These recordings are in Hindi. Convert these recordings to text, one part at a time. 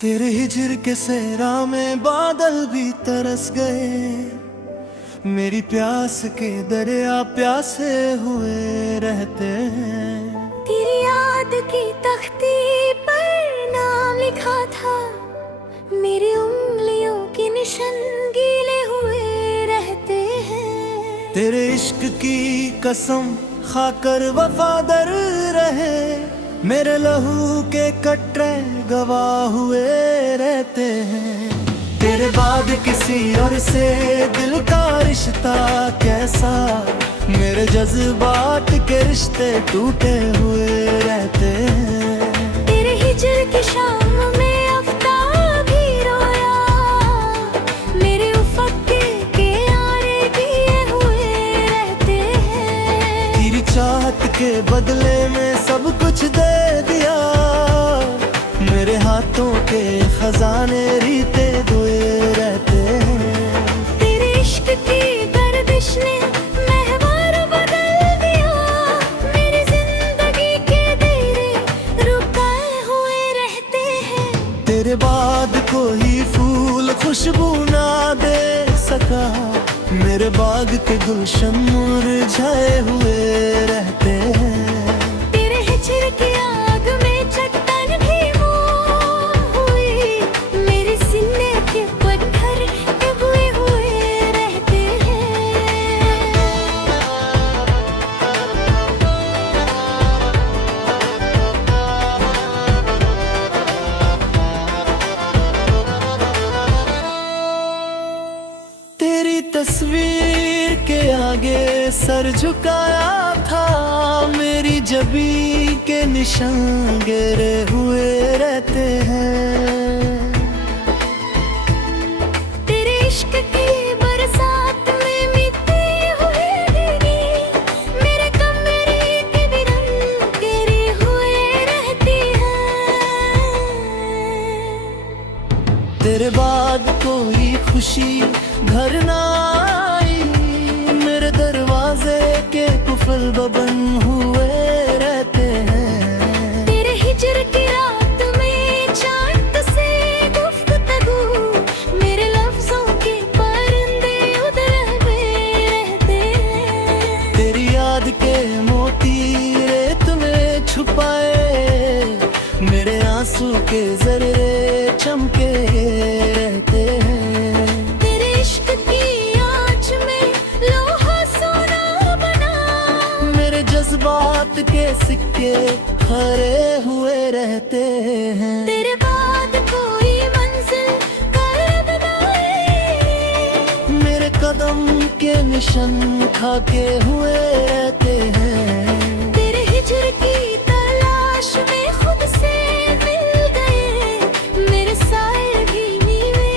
तेरे हिजर के सहरा में बादल भी तरस गए। मेरी प्यास के दरिया प्यासे हुए रहते हैं। तेरी याद की तख्ती पर नाम लिखा था, मेरी उंगलियों के निशान गीले हुए रहते हैं। तेरे इश्क की कसम खाकर वफादार रहे, मेरे लहू के कटरे गवाह हुए रहते हैं। तेरे बाद किसी और से दिल का रिश्ता कैसा, मेरे जज्बात के रिश्ते टूटे हुए रहते हैं। तेरे हिजर की शाम में आफ्ताब भी रोया, मेरे उफ़क़ के किनारे किए हुए रहते हैं। तेरी चाहत के बदले में सब कुछ दे दिया, मेरे हाथों के खजाने रीते धोए रहते हैं। तेरे इश्क की गर्दिश ने महवार बदल दिया, मेरी जिंदगी के तेरे रुकाए हुए रहते हैं। तेरे बाद कोई फूल खुशबू ना दे सका, मेरे बाग के गुलशन मुरझाए हुए रहते हैं। तेरे हिजर की आग में चट्टान भी मोम हुई, मेरे सीने के पत्थर पिघले हुए रहते हैं। तेरी तस्वीर के आगे सर झुकाया था, मेरी जबी के निशान गिरे हुए रहते हैं। तेरे इश्क की बरसात में मिट्टी हुए भीगी, मेरे कमरे के बिरन गिरे हुए रहती है। तेरे बाद कोई खुशी घर ना आई, मेरे दरवाजे के कुफल बबन हुए रहते हैं। तेरे हिजर की रात में चांद से गुफ्तगू, मेरे लफ्जों के परिंदे उधर हुए रहते हैं। तेरी याद के मोती रेत में छुपाए, मेरे आंसू के जरिए चमके रहते हैं। तेरे इश्क की आँच में लोहा सोना बना, मेरे जज्बात के सिक्के खरे हुए रहते हैं। तेरे बाद कोई मंजिल कर्ब ना आए, मेरे कदम के निशान खाके हुए रहते हैं। तेरे हिजर की तलाश में खुद से मिल गए, मेरे साए भी नीवे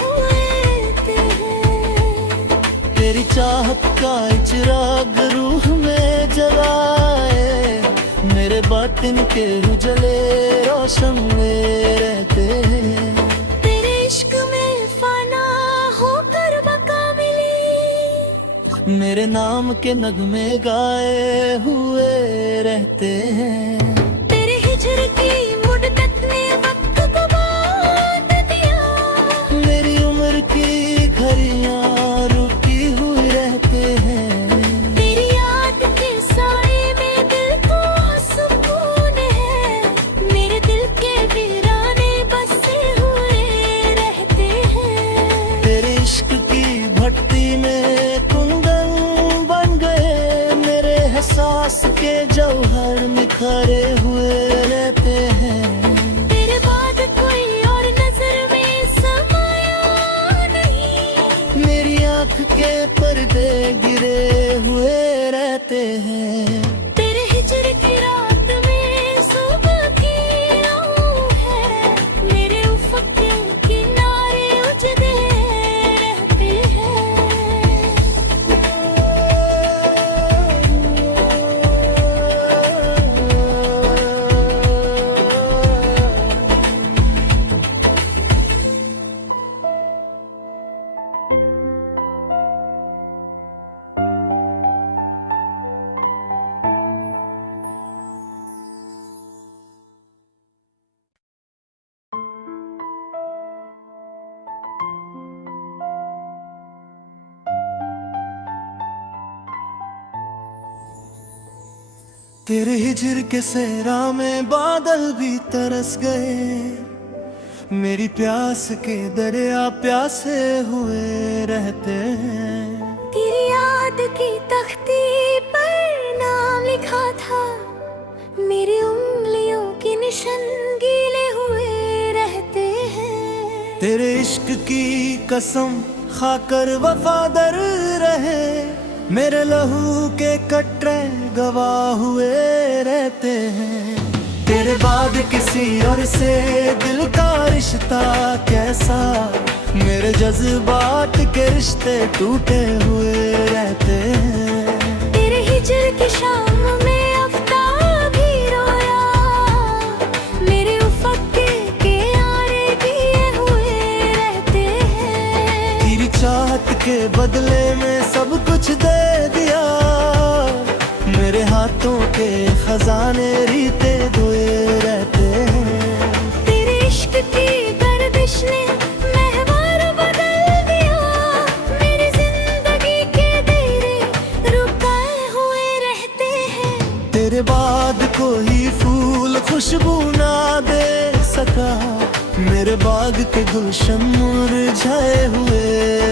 हुए रहते हैं। तेरी चाहत का चिराग रूह में जलाए, मेरे बातिन के उजले रोशन में रहते हैं। तेरे इश्क में फाना होकर बका मिली, मेरे नाम के नगमे गाए हुए रहते हैं। तेरे हिजर की मुद्दत ने वक्त को बांध दिया, मेरी उम्र की घड़ियां रुकी हुई रहते हैं। तेरी याद के साए में दिल को सुकून है, मेरे दिल के वीराने बसे हुए रहते हैं। तेरे इश्क की भट्टी में कुंदन बन गए, मेरे एहसास के जौहर निखरे हुए रहते हैं। तेरे बाद कोई और नजर में समाया नहीं, मेरी आँख के पर्दे गिरे हुए रहते हैं। तेरे हिजर की रात में सुबह की राह है, मेरे उफ़क़ के किनारे उजड़े रहते हैं। तेरे हिजर के सहरा में बादल भी तरस गए, मेरी प्यास के दरिया प्यासे हुए रहते हैं। तेरी याद की तख्ती पर नाम लिखा था, मेरी उंगलियों के निशान गीले हुए रहते हैं। तेरे इश्क की कसम खाकर वफादार रहे, मेरे लहू के कटरे गवाह हुए रहते हैं। तेरे बाद किसी और से दिल का रिश्ता कैसा, मेरे जज्बात के रिश्ते टूटे हुए रहते हैं। तेरे हिजर की शाम में आफ्ताब भी रोया, मेरे उफ़क़ के किनारे दिए हुए रहते हैं। तेरी चाहत के बदले में सब कुछ दे दिया, मेरे हाथों के खजाने रीते धोए रहते हैं। तेरे इश्क की गर्दिश ने महवार बदल दिया, मेरी जिंदगी के दायरे रुकाए हुए रहते हैं। तेरे बाद कोई फूल खुशबू ना दे सका, मेरे बाग के गुलशन मुरझाए हुए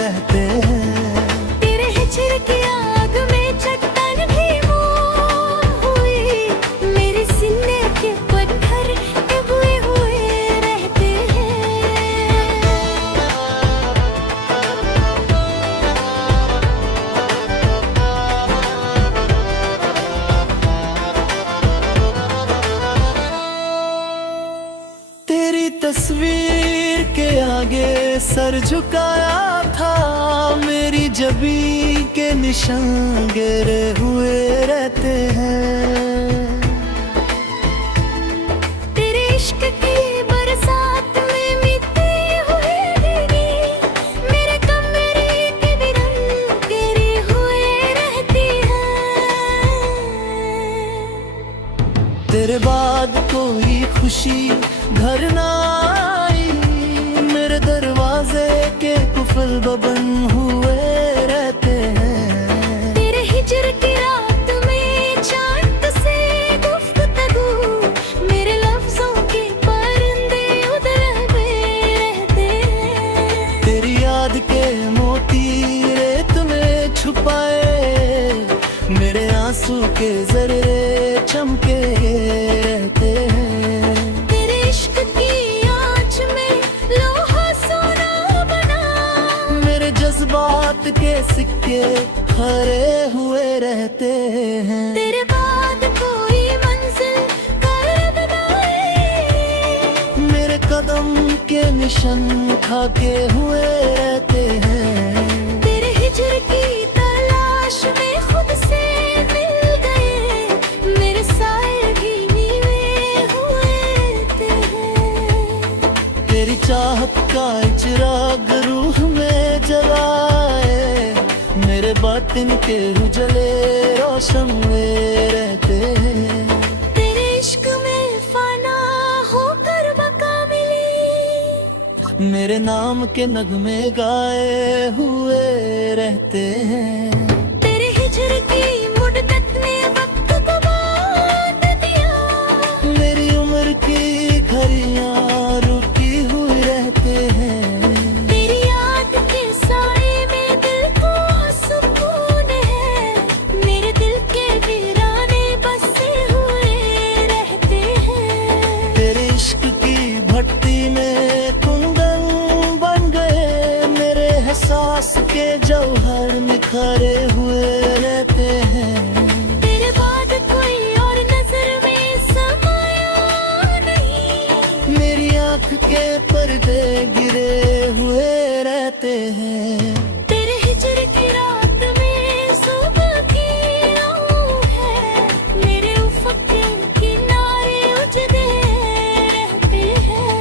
रहते हैं। तेरे हिजर की आग में चट्टान भी मोम हुई, मेरे सीने के पत्थर उबले हुए रहते हैं। तेरी तस्वीर के आगे सर झुकाया था, मेरी जबी के निशान गिरे हुए रहते हैं। तेरे इश्क की बरसात में मिट्टी हुए भीगी, मेरे कमरे के बिरन गिरे हुए रहती है। तेरे बाद कोई खुशी घर ना आई, मेरे दरवाजे के कुफल बबन हुए रहते हैं। तेरे हिजर की रात में चांद से गुफ्तगू, मेरे लफ्जों के परिंदे उधर हुए रहते हैं। तेरी याद के मोती रेत में छुपाए, मेरे आंसू के जरिए चमके रहते हैं। तेरे इश्क की आँच में लोहा सोना बना, मेरे जज्बात के सिक्के खरे हुए रहते हैं। तेरे बाद कोई मंजिल कर्ब ना आए, मेरे कदम के निशान खाके हुए रहते हैं। तेरे हिजर की तलाश में खुद से मिल गए, मेरे साए भी नीवे हुए रहते हैं। तेरी चाहत का चिराग रूह में जलाए, मेरे बातिन के उजले रोशन में रहते हैं। तेरे इश्क में फना होकर बका मिली, मेरे नाम के नगमे गाए हुए रहते हैं। तेरे हिजर की मुद्दत ने वक्त को बांध दिया, मेरी उम्र की घड़ियां रुकी हुई रहते हैं। तेरी याद के साए में दिल को सुकून है, मेरे दिल के वीराने बसे हुए रहते हैं। तेरे इश्क की भट्टी में कुंदन बन गए, मेरे एहसास के जौहर निखरे हुए रहते हैं। तेरे बाद कोई और नजर में समाया नहीं, मेरी आंख के पर्दे गिरे हुए रहते हैं। तेरे हिजर की रात में सुबह की राह है, मेरे उफ़क़ के किनारे उजड़े रहते हैं।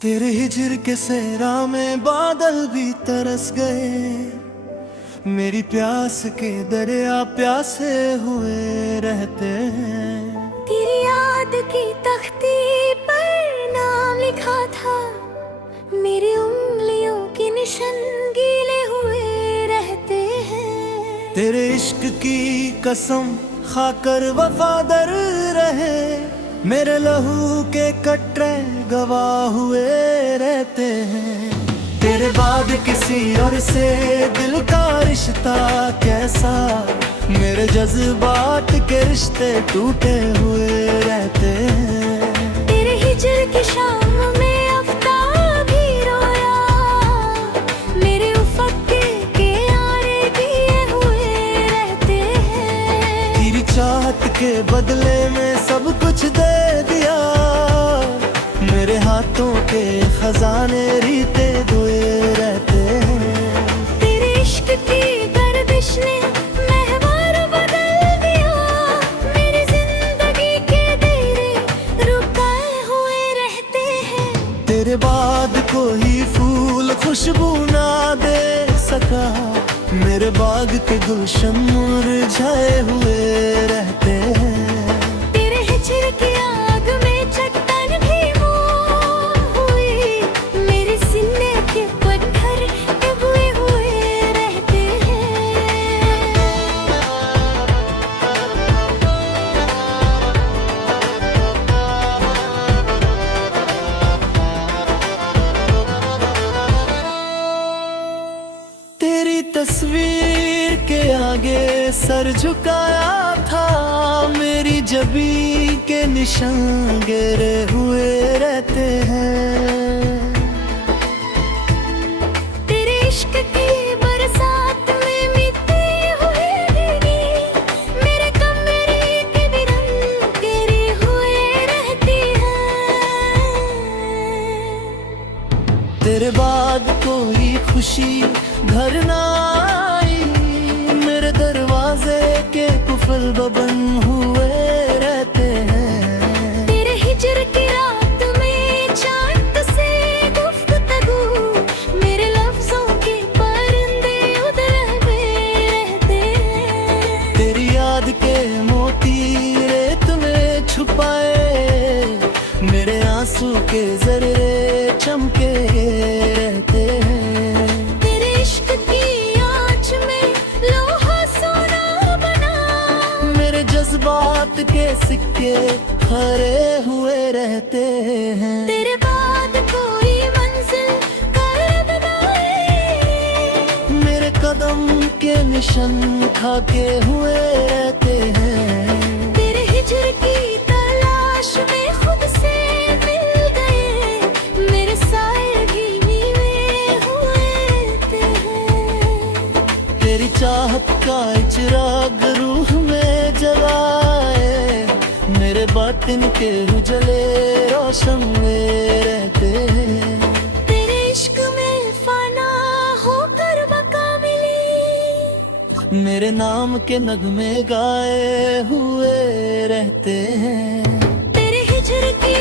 तेरे हिजर के सहरा में बादल भी तरस गए, मेरी प्यास के दरिया प्यासे हुए रहते हैं। तेरी याद की तख्ती पर नाम लिखा था, मेरी उंगलियों के निशान गीले हुए रहते हैं। तेरे इश्क की कसम खाकर वफादार रहे, मेरे लहू के कटरे गवाह हुए रहते हैं। तेरे बाद किसी और से दिल का रिश्ता कैसा, मेरे जज्बात के रिश्ते टूटे हुए रहते हैं। तेरे हिजर की शाम में आफ्ताब भी रोया, मेरे उफ़क़ के किनारे दिए हुए रहते हैं। तेरी चाहत के बदले में सब कुछ दे दिया, मेरे हाथों के खजाने रीते धोए रहते हैं। तेरे इश्क की गर्दिश ने महवार बदल दिया, मेरी जिंदगी के तेरे रुकाए हुए रहते हैं। तेरे बाद कोई फूल खुशबू ना दे सका, मेरे बाग के गुलशन मुरझाए हुए रहते हैं। तेरे हिजर की आग में चट्टान भी मोम हुई, मेरे सीने के पत्थर उबले हुए रहते हैं। तेरी तस्वीर के आगे सर झुकाया था, मेरी जबी के निशान गिरे हुए रहते हैं। तेरे इश्क की बरसात में मिट्टी हुए भीगी, मेरे कमरे के बिरंग गिरे हुए रहती है। तेरे बाद कोई खुशी घर ना आई, मेरे दरवाजे के कुफल बबन हुए रहते हैं। तेरे हिजर की रात में चांद से गुफ्तगू, मेरे लफ्जों के परिंदे उधर हुए रहते हैं। तेरी याद के मोती रेत में छुपाए, मेरे आंसू के जरिए चमके रहते हैं। तेरे इश्क की आँच में लोहा सोना बना, मेरे जज्बात के सिक्के हरे हुए रहते हैं। तेरे बाद कोई मंजिल कर्ब ना आए, मेरे कदम के निशान खाके हुए रहते हैं। तेरे हिजर की तलाश में खुद से मिल गए, मेरे साए भी नीवे हुए हैं। तेरी चाहत का चिराग रूह में जलाए, मेरे बातिन के उजले रोशन में रहते हैं। तेरे इश्क में फाना होकर बका मिली, मेरे नाम के नगमे गाए हुए रहते हैं। तेरे हिजर की